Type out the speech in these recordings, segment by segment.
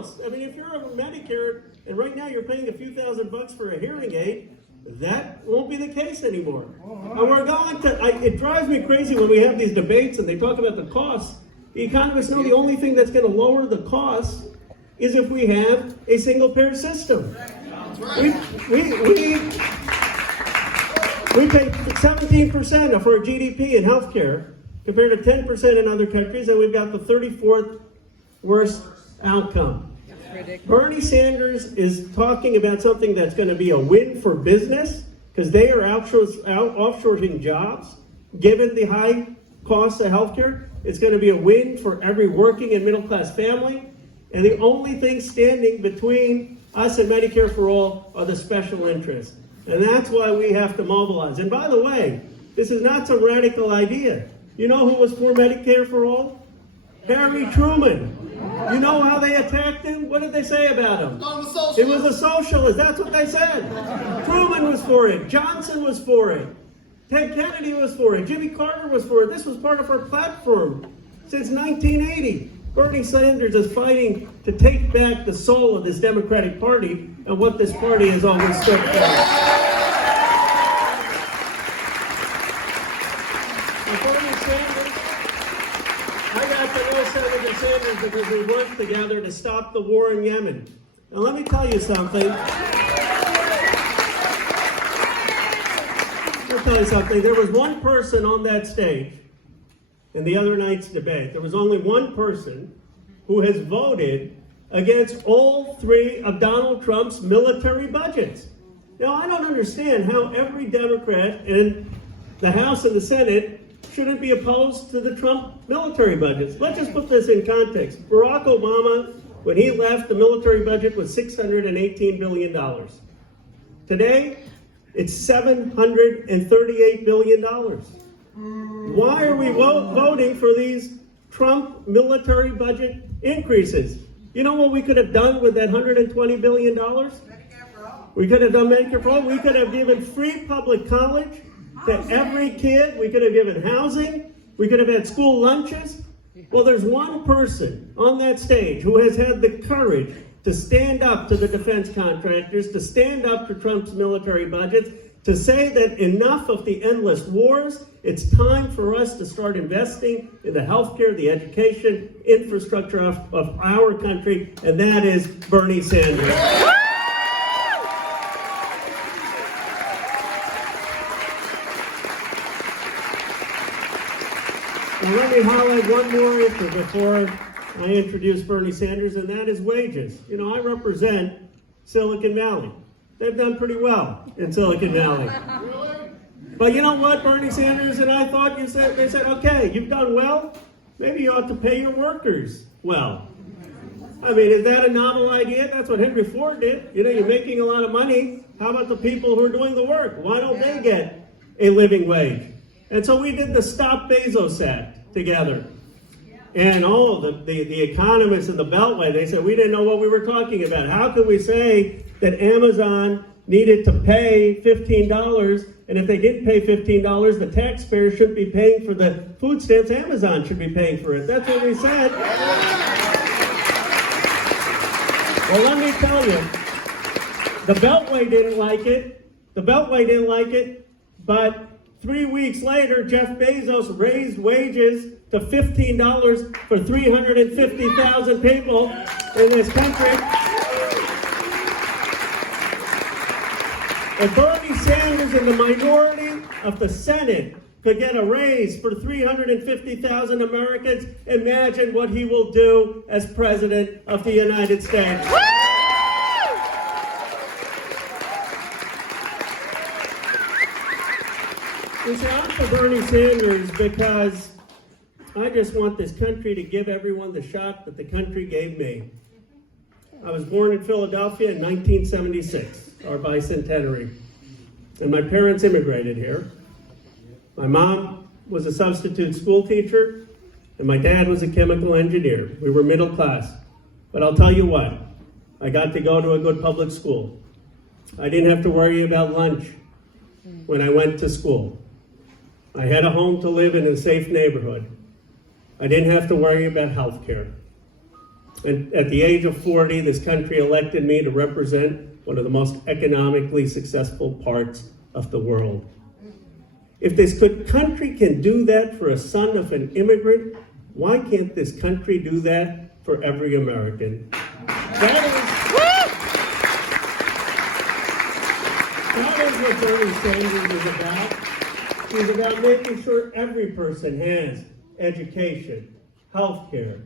else. I mean, if you're on Medicare and right now you're paying a few $1,000s for a hearing aid, that won't be the case anymore. And we're going to, it drives me crazy when we have these debates and they talk about the costs. The economists know the only thing that's going to lower the costs is if we have a single-payer system. We pay 17% of our GDP in healthcare compared to 10% in other countries, and we've got the 34th worst outcome. Bernie Sanders is talking about something that's going to be a win for business because they are offshoring jobs. Given the high cost of healthcare, it's going to be a win for every working and middle-class family. And the only thing standing between us and Medicare for all are the special interests. And that's why we have to mobilize. And by the way, this is not some radical idea. You know who was for Medicare for all? Harry Truman. You know how they attacked him? What did they say about him? It was a socialist. That's what they said. Truman was for it. Johnson was for it. Ted Kennedy was for it. Jimmy Carter was for it. This was part of our platform since 1980. Bernie Sanders is fighting to take back the soul of this Democratic Party and what this party has always stood for. Bernie Sanders, I got to know Senator Sanders because we worked together to stop the war in Yemen. Now let me tell you something. There was one person on that stage in the other night's debate. There was only one person who has voted against all three of Donald Trump's military budgets. Now, I don't understand how every Democrat in the House and the Senate shouldn't be opposed to the Trump military budgets. Let's just put this in context. Barack Obama, when he left, the military budget was $618 billion. Today, it's $738 billion. Why are we voting for these Trump military budget increases? You know what we could have done with that $120 billion? We could have done Medicare for all. We could have given free public college to every kid. We could have given housing. We could have had school lunches. Well, there's one person on that stage who has had the courage to stand up to the defense contractors, to stand up to Trump's military budgets, to say that enough of the endless wars, it's time for us to start investing in the healthcare, the education, infrastructure of our country, and that is Bernie Sanders. Now let me highlight one more issue before I introduce Bernie Sanders, and that is wages. You know, I represent Silicon Valley. They've done pretty well in Silicon Valley. But you know what, Bernie Sanders and I thought they said, okay, you've done well, maybe you ought to pay your workers well. I mean, is that a novel idea? That's what Henry Ford did. You know, you're making a lot of money. How about the people who are doing the work? Why don't they get a living wage? And so we did the Stop Bezos Act together. And the economists in the Beltway, they said we didn't know what we were talking about. How could we say that Amazon needed to pay $15, and if they didn't pay $15, the taxpayer shouldn't be paying for the food stamps, Amazon should be paying for it. That's what we said. Well, let me tell you, the Beltway didn't like it. But 3 weeks later, Jeff Bezos raised wages to $15 for 350,000 people in this country. If Bernie Sanders and the minority of the Senate could get a raise for 350,000 Americans, imagine what he will do as President of the United States. You see, I'm for Bernie Sanders because I just want this country to give everyone the shot that the country gave me. I was born in Philadelphia in 1976, our bicentenary. And my parents immigrated here. My mom was a substitute school teacher, and my dad was a chemical engineer. We were middle class. But I'll tell you what, I got to go to a good public school. I didn't have to worry about lunch when I went to school. I had a home to live in a safe neighborhood. I didn't have to worry about health care. And at the age of 40, this country elected me to represent one of the most economically successful parts of the world. If this country can do that for a son of an immigrant, why can't this country do that for every American? That is what Bernie Sanders is about. He's about making sure every person has education, health care,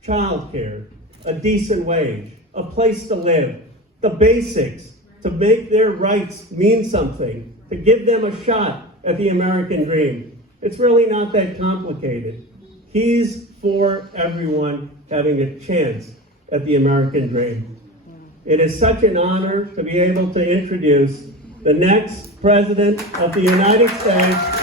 child care, a decent wage, a place to live, the basics, to make their rights mean something, to give them a shot at the American dream. It's really not that complicated. He's for everyone having a chance at the American dream. It is such an honor to be able to introduce the next President of the United States.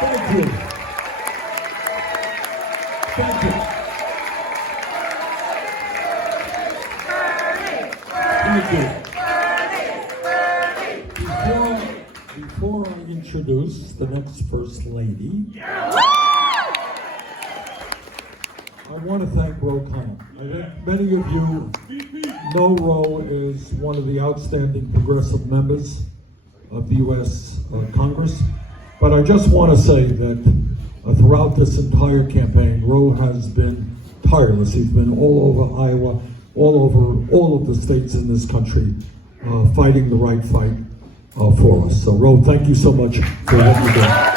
Thank you. Thank you. Thank you. Thank you. Before I introduce the next First Lady, I want to thank Ro Khanna. I think many of you know Ro is one of the outstanding progressive members of the U.S. Congress. But I just want to say that throughout this entire campaign, Ro has been tireless. He's been all over Iowa, all over all of the states in this country, fighting the right fight for us. So Ro, thank you so much for what you did.